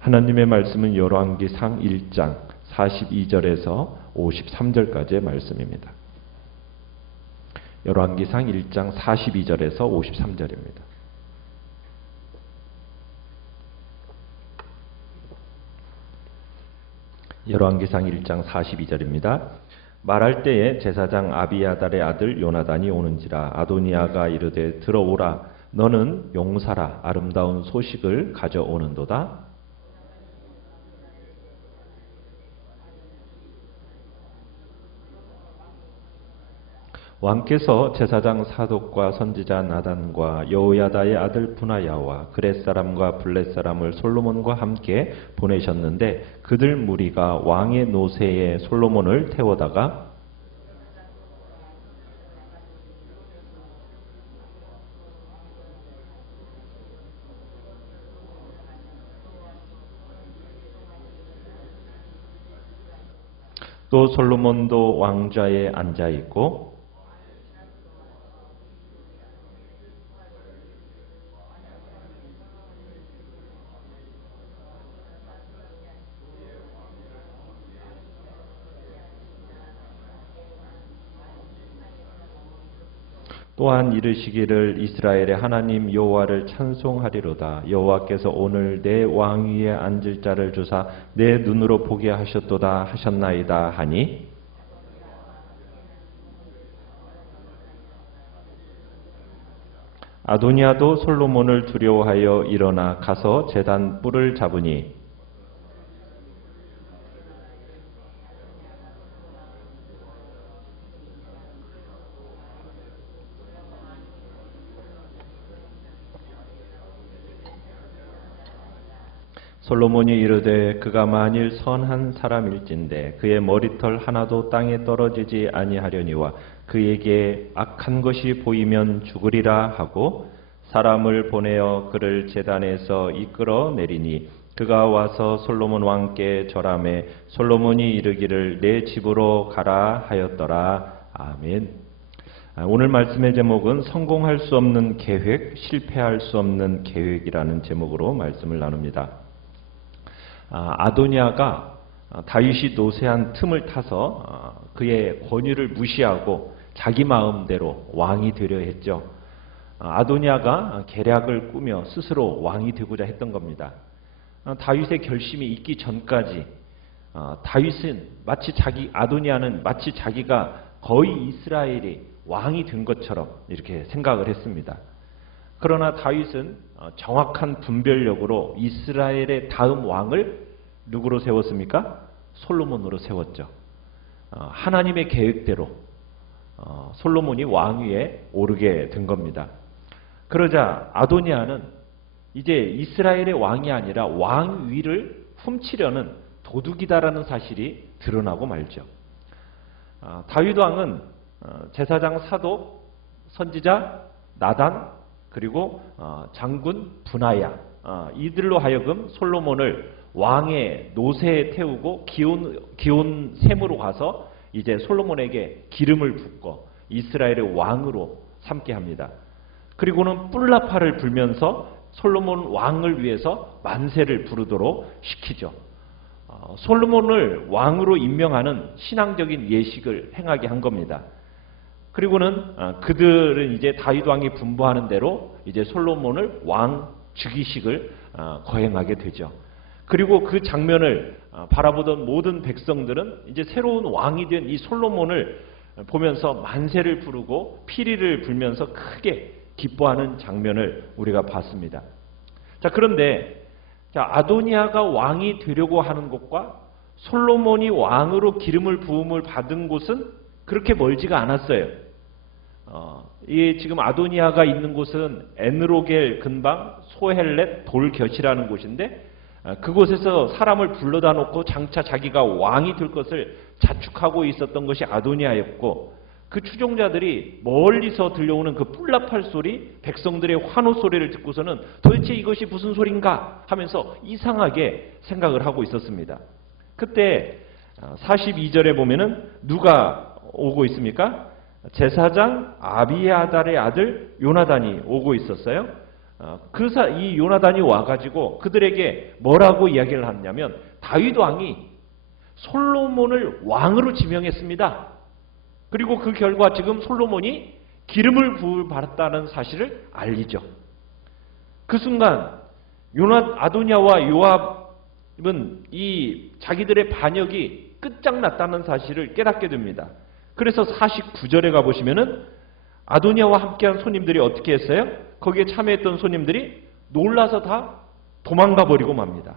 하나님의 말씀은 열왕기상 1장 42절에서 53절까지의 말씀입니다. 열왕기상 1장 42절에서 53절입니다. 열왕기상 1장 42절입니다. 말할 때에 제사장 아비아달의 아들 요나단이 오는지라. 아도니아가 이르되 들어오라. 너는 용사라. 아름다운 소식을 가져오는도다. 왕께서 제사장 사독과 선지자 나단과 여호야다의 아들 분하야와 그렛 사람과 블렛 사람을 솔로몬과 함께 보내셨는데 그들 무리가 왕의 노새에 솔로몬을 태워다가 또 솔로몬도 왕좌에 앉아 있고 또한 이르시기를 이스라엘의 하나님 여호와를 찬송하리로다. 여호와께서 오늘 내 왕위에 앉을 자를 주사 내 눈으로 보게 하셨도다 하셨나이다 하니 아도니아도 솔로몬을 두려워하여 일어나 가서 제단 뿔을 잡으니 솔로몬이 이르되 그가 만일 선한 사람일진데 그의 머리털 하나도 땅에 떨어지지 아니하려니와 그에게 악한 것이 보이면 죽으리라 하고 사람을 보내어 그를 제단에서 이끌어 내리니 그가 와서 솔로몬 왕께 절하매 솔로몬이 이르기를 내 집으로 가라 하였더라. 아멘. 오늘 말씀의 제목은 성공할 수 없는 계획, 실패할 수 없는 계획이라는 제목으로 말씀을 나눕니다. 아도니아가 다윗이 노새한 틈을 타서 그의 권위를 무시하고 자기 마음대로 왕이 되려 했죠. 아도니아가 계략을 꾸며 스스로 왕이 되고자 했던 겁니다. 다윗의 결심이 있기 전까지 다윗은 아도니아는 마치 자기가 거의 이스라엘이 왕이 된 것처럼 이렇게 생각을 했습니다. 그러나 다윗은 정확한 분별력으로 이스라엘의 다음 왕을 누구로 세웠습니까? 솔로몬으로 세웠죠. 하나님의 계획대로 솔로몬이 왕위에 오르게 된 겁니다. 그러자 아도니아는 이제 이스라엘의 왕이 아니라 왕위를 훔치려는 도둑이다라는 사실이 드러나고 말죠. 다윗 왕은 제사장 사독, 선지자 나단, 그리고 장군 분하야 이들로 하여금 솔로몬을 왕의 노새에 태우고 기온 샘으로 가서 이제 솔로몬에게 기름을 붓고 이스라엘의 왕으로 삼게 합니다. 그리고는 뿔나파를 불면서 솔로몬 왕을 위해서 만세를 부르도록 시키죠. 솔로몬을 왕으로 임명하는 신앙적인 예식을 행하게 한 겁니다. 그리고는 그들은 이제 다윗 왕이 분부하는 대로 이제 솔로몬을 왕 즉위식을 거행하게 되죠. 그리고 그 장면을 바라보던 모든 백성들은 이제 새로운 왕이 된 이 솔로몬을 보면서 만세를 부르고 피리를 불면서 크게 기뻐하는 장면을 우리가 봤습니다. 자, 그런데 아도니아가 왕이 되려고 하는 곳과 솔로몬이 왕으로 기름을 부음을 받은 곳은 그렇게 멀지가 않았어요. 지금 아도니아가 있는 곳은 엔로겔 근방 소헬렛 돌곁이라는 곳인데 그곳에서 사람을 불러다 놓고 장차 자기가 왕이 될 것을 자축하고 있었던 것이 아도니아였고 그 추종자들이 멀리서 들려오는 그 뿔나팔 소리, 백성들의 환호 소리를 듣고서는 도대체 이것이 무슨 소린가 하면서 이상하게 생각을 하고 있었습니다. 그때 42절에 보면은 누가 오고 있습니까? 제사장 아비아달의 아들 요나단이 오고 있었어요. 이 요나단이 와가지고 그들에게 뭐라고 이야기를 하냐면 다윗 왕이 솔로몬을 왕으로 지명했습니다. 그리고 그 결과 지금 솔로몬이 기름을 부을 받았다는 사실을 알리죠. 그 순간 아도니아와 요압은 이 자기들의 반역이 끝장났다는 사실을 깨닫게 됩니다. 그래서 49절에 가보시면은 아도니아와 함께한 손님들이 어떻게 했어요? 거기에 참여했던 손님들이 놀라서 다 도망가 버리고 맙니다.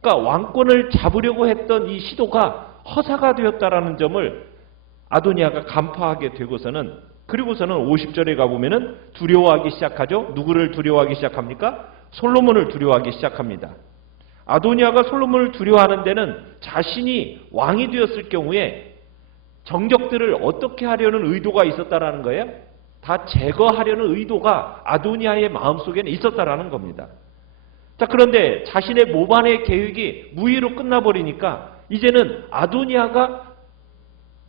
그러니까 왕권을 잡으려고 했던 이 시도가 허사가 되었다라는 점을 아도니아가 간파하게 되고서는, 그리고서는 50절에 가보면은 두려워하기 시작하죠. 누구를 두려워하기 시작합니까? 솔로몬을 두려워하기 시작합니다. 아도니아가 솔로몬을 두려워하는 데는 자신이 왕이 되었을 경우에 정적들을 어떻게 하려는 의도가 있었다라는 거예요. 다 제거하려는 의도가 아도니아의 마음속에는 있었다라는 겁니다. 자, 그런데 자신의 모반의 계획이 무의로 끝나버리니까 이제는 아도니아가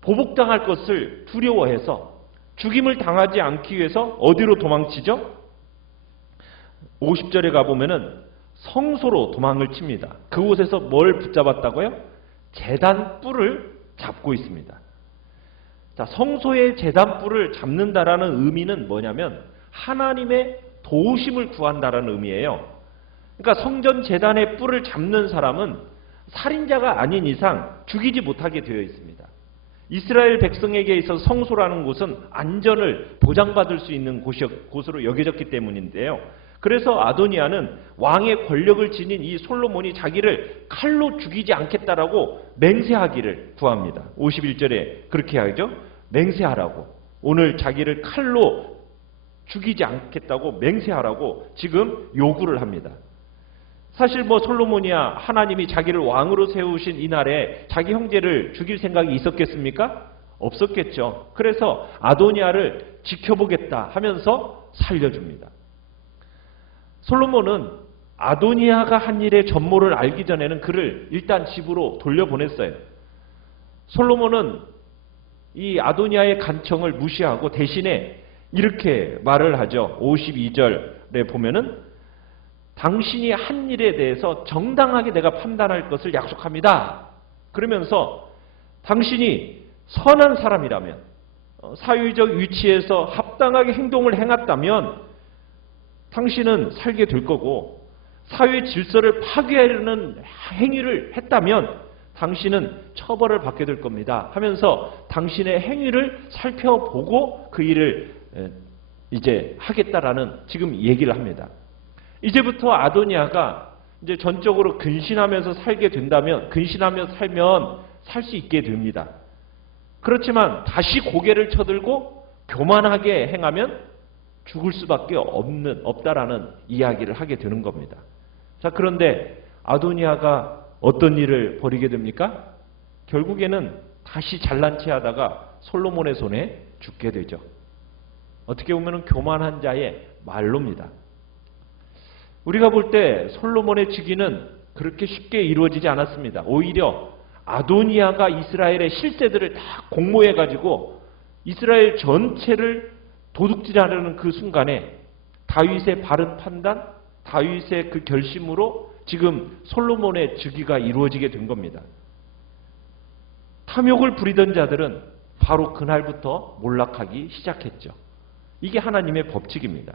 보복당할 것을 두려워해서 죽임을 당하지 않기 위해서 어디로 도망치죠? 50절에 가보면은 성소로 도망을 칩니다. 그곳에서 뭘 붙잡았다고요? 제단 뿔을 잡고 있습니다. 자, 성소의 제단 뿔을 잡는다라는 의미는 뭐냐면 하나님의 도우심을 구한다라는 의미예요. 그러니까 성전 제단의 뿔을 잡는 사람은 살인자가 아닌 이상 죽이지 못하게 되어 있습니다. 이스라엘 백성에게 있어서 성소라는 곳은 안전을 보장받을 수 있는 곳으로 여겨졌기 때문인데요. 그래서 아도니아는 왕의 권력을 지닌 이 솔로몬이 자기를 칼로 죽이지 않겠다라고 맹세하기를 구합니다. 51절에 그렇게 하죠. 맹세하라고. 오늘 자기를 칼로 죽이지 않겠다고 맹세하라고 지금 요구를 합니다. 사실 솔로몬이야 하나님이 자기를 왕으로 세우신 이날에 자기 형제를 죽일 생각이 있었겠습니까? 없었겠죠. 그래서 아도니아를 지켜보겠다 하면서 살려줍니다. 솔로몬은 아도니아가 한 일의 전모를 알기 전에는 그를 일단 집으로 돌려보냈어요. 솔로몬은 이 아도니아의 간청을 무시하고 대신에 이렇게 말을 하죠. 52절에 보면은 당신이 한 일에 대해서 정당하게 내가 판단할 것을 약속합니다. 그러면서 당신이 선한 사람이라면, 사회적 위치에서 합당하게 행동을 행했다면 당신은 살게 될 거고, 사회 질서를 파괴하려는 행위를 했다면 당신은 처벌을 받게 될 겁니다 하면서 당신의 행위를 살펴보고 그 일을 이제 하겠다라는 지금 얘기를 합니다. 이제부터 아도니아가 이제 전적으로 근신하면서 살게 된다면, 근신하면서 살면 살 수 있게 됩니다. 그렇지만 다시 고개를 쳐들고 교만하게 행하면 죽을 수밖에 없다라는 이야기를 하게 되는 겁니다. 자, 그런데 아도니아가 어떤 일을 벌이게 됩니까? 결국에는 다시 잘난 체 하다가 솔로몬의 손에 죽게 되죠. 어떻게 보면 교만한 자의 말로입니다. 우리가 볼 때 솔로몬의 즉위는 그렇게 쉽게 이루어지지 않았습니다. 오히려 아도니아가 이스라엘의 실세들을 다 공모해가지고 이스라엘 전체를 도둑질하려는 그 순간에 다윗의 바른 판단, 다윗의 그 결심으로 지금 솔로몬의 즉위가 이루어지게 된 겁니다. 탐욕을 부리던 자들은 바로 그날부터 몰락하기 시작했죠. 이게 하나님의 법칙입니다.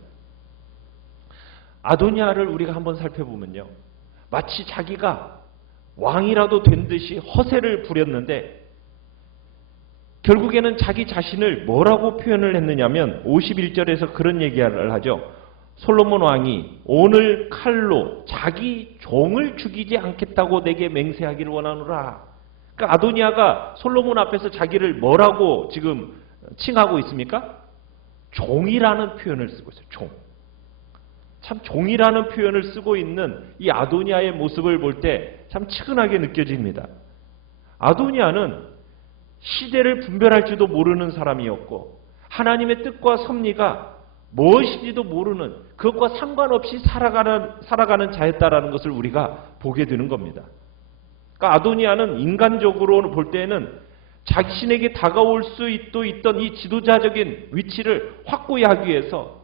아도니아를 우리가 한번 살펴보면요, 마치 자기가 왕이라도 된 듯이 허세를 부렸는데 결국에는 자기 자신을 뭐라고 표현을 했느냐면 51절에서 그런 얘기를 하죠. 솔로몬 왕이 오늘 칼로 자기 종을 죽이지 않겠다고 내게 맹세하기를 원하노라. 그러니까 아도니아가 솔로몬 앞에서 자기를 뭐라고 지금 칭하고 있습니까? 종이라는 표현을 쓰고 있어요. 종. 참 종이라는 표현을 쓰고 있는 이 아도니아의 모습을 볼 때 참 측은하게 느껴집니다. 아도니아는 시대를 분별할 줄도 모르는 사람이었고 하나님의 뜻과 섭리가 무엇인지도 모르는, 그것과 상관없이 살아가는 자였다라는 것을 우리가 보게 되는 겁니다. 그러니까 아도니아는 인간적으로 볼 때는 자신에게 다가올 수 있던 이 지도자적인 위치를 확고히 하기 위해서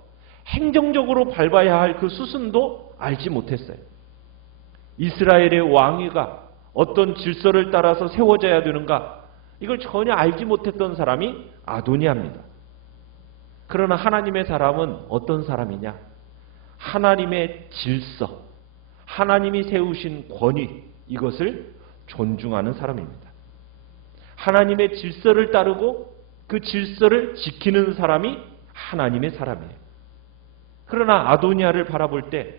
행정적으로 밟아야 할 그 수순도 알지 못했어요. 이스라엘의 왕위가 어떤 질서를 따라서 세워져야 되는가, 이걸 전혀 알지 못했던 사람이 아도니아입니다. 그러나 하나님의 사람은 어떤 사람이냐? 하나님의 질서, 하나님이 세우신 권위, 이것을 존중하는 사람입니다. 하나님의 질서를 따르고 그 질서를 지키는 사람이 하나님의 사람이에요. 그러나 아도니아를 바라볼 때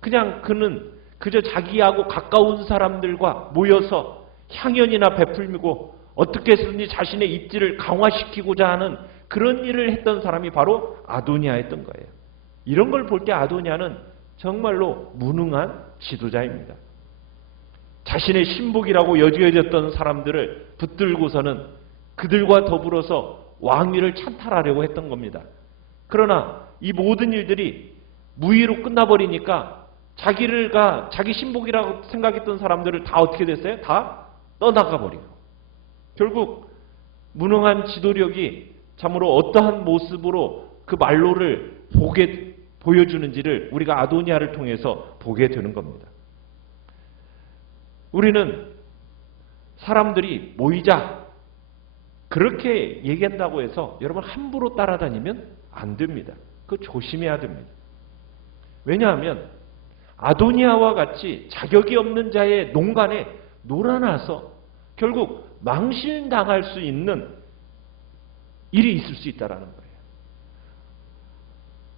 그냥 그는 그저 자기하고 가까운 사람들과 모여서 향연이나 베풀고 어떻게 해서든지 자신의 입지를 강화시키고자 하는 그런 일을 했던 사람이 바로 아도니아였던 거예요. 이런 걸 볼 때 아도니아는 정말로 무능한 지도자입니다. 자신의 신복이라고 여겨졌던 사람들을 붙들고서는 그들과 더불어서 왕위를 찬탈하려고 했던 겁니다. 그러나 이 모든 일들이 무의로 끝나버리니까 자기 신복이라고 생각했던 사람들을 다 어떻게 됐어요? 다 떠나가 버리고, 결국 무능한 지도력이 참으로 어떠한 모습으로 그 말로를 보여주는지를 우리가 아도니아를 통해서 보게 되는 겁니다. 우리는 사람들이 모이자 그렇게 얘기한다고 해서 여러분 함부로 따라다니면 안 됩니다. 그거 조심해야 됩니다. 왜냐하면 아도니아와 같이 자격이 없는 자의 농간에 놀아나서 결국 망신당할 수 있는 일이 있을 수 있다는 거예요.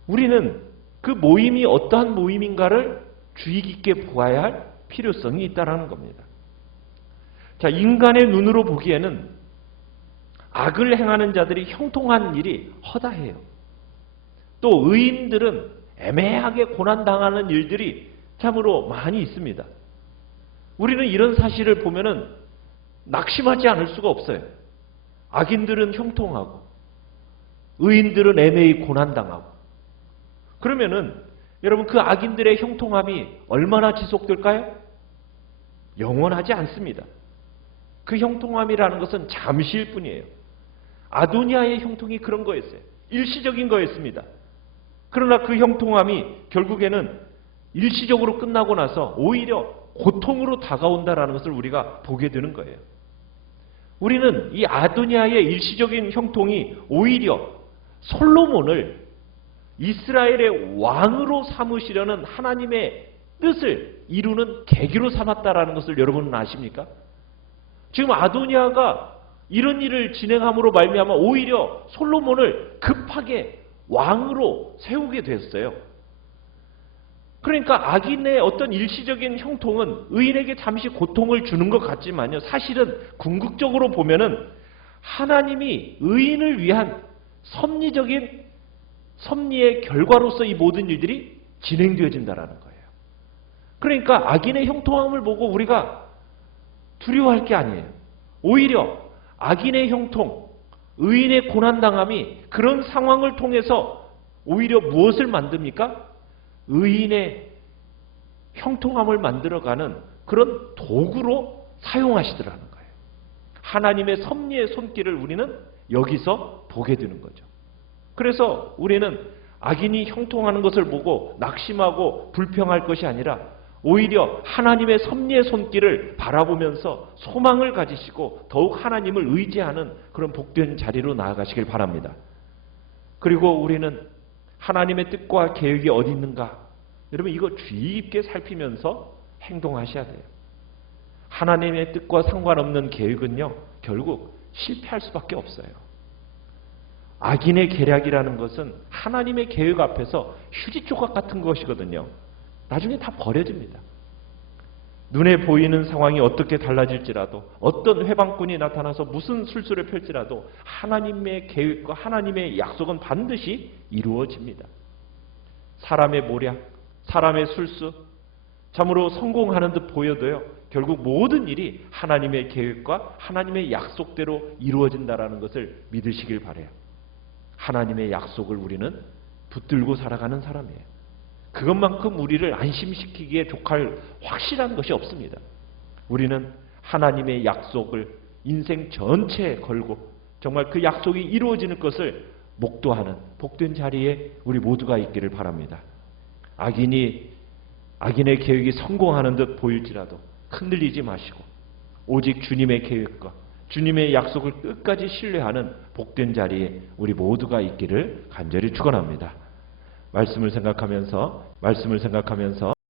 우리는 그 모임이 어떠한 모임인가를 주의 깊게 보아야 할 필요성이 있다는 겁니다. 자, 인간의 눈으로 보기에는 악을 행하는 자들이 형통한 일이 허다해요. 또 의인들은 애매하게 고난당하는 일들이 참으로 많이 있습니다. 우리는 이런 사실을 보면은 낙심하지 않을 수가 없어요. 악인들은 형통하고 의인들은 애매히 고난당하고, 그러면은 여러분 그 악인들의 형통함이 얼마나 지속될까요? 영원하지 않습니다. 그 형통함이라는 것은 잠시일 뿐이에요. 아도니아의 형통이 그런 거였어요. 일시적인 거였습니다. 그러나 그 형통함이 결국에는 일시적으로 끝나고 나서 오히려 고통으로 다가온다는 것을 우리가 보게 되는 거예요. 우리는 이 아도니아의 일시적인 형통이 오히려 솔로몬을 이스라엘의 왕으로 삼으시려는 하나님의 뜻을 이루는 계기로 삼았다라는 것을 여러분은 아십니까? 지금 아도니아가 이런 일을 진행함으로 말미암아 오히려 솔로몬을 급하게 왕으로 세우게 됐어요. 그러니까 악인의 어떤 일시적인 형통은 의인에게 잠시 고통을 주는 것 같지만요, 사실은 궁극적으로 보면은 하나님이 의인을 위한 섭리의 결과로서 이 모든 일들이 진행되어진다라는 거예요. 그러니까 악인의 형통함을 보고 우리가 두려워할 게 아니에요. 오히려 악인의 형통, 의인의 고난당함이 그런 상황을 통해서 오히려 무엇을 만듭니까? 의인의 형통함을 만들어가는 그런 도구로 사용하시더라는 거예요. 하나님의 섭리의 손길을 우리는 여기서 보게 되는 거죠. 그래서 우리는 악인이 형통하는 것을 보고 낙심하고 불평할 것이 아니라 오히려 하나님의 섭리의 손길을 바라보면서 소망을 가지시고 더욱 하나님을 의지하는 그런 복된 자리로 나아가시길 바랍니다. 그리고 우리는 하나님의 뜻과 계획이 어디 있는가? 여러분 이거 주의 깊게 살피면서 행동하셔야 돼요. 하나님의 뜻과 상관없는 계획은요, 결국 실패할 수밖에 없어요. 악인의 계략이라는 것은 하나님의 계획 앞에서 휴지 조각 같은 것이거든요. 나중에 다 버려집니다. 눈에 보이는 상황이 어떻게 달라질지라도, 어떤 회방꾼이 나타나서 무슨 술수를 펼지라도 하나님의 계획과 하나님의 약속은 반드시 이루어집니다. 사람의 모략, 사람의 술수, 참으로 성공하는 듯 보여도요, 결국 모든 일이 하나님의 계획과 하나님의 약속대로 이루어진다는 것을 믿으시길 바라요. 하나님의 약속을 우리는 붙들고 살아가는 사람이에요. 그것만큼 우리를 안심시키기에 족할 확실한 것이 없습니다. 우리는 하나님의 약속을 인생 전체에 걸고 정말 그 약속이 이루어지는 것을 목도하는 복된 자리에 우리 모두가 있기를 바랍니다. 악인의 계획이 성공하는 듯 보일지라도 흔들리지 마시고 오직 주님의 계획과 주님의 약속을 끝까지 신뢰하는 복된 자리에 우리 모두가 있기를 간절히 축원합니다. 말씀을 생각하면서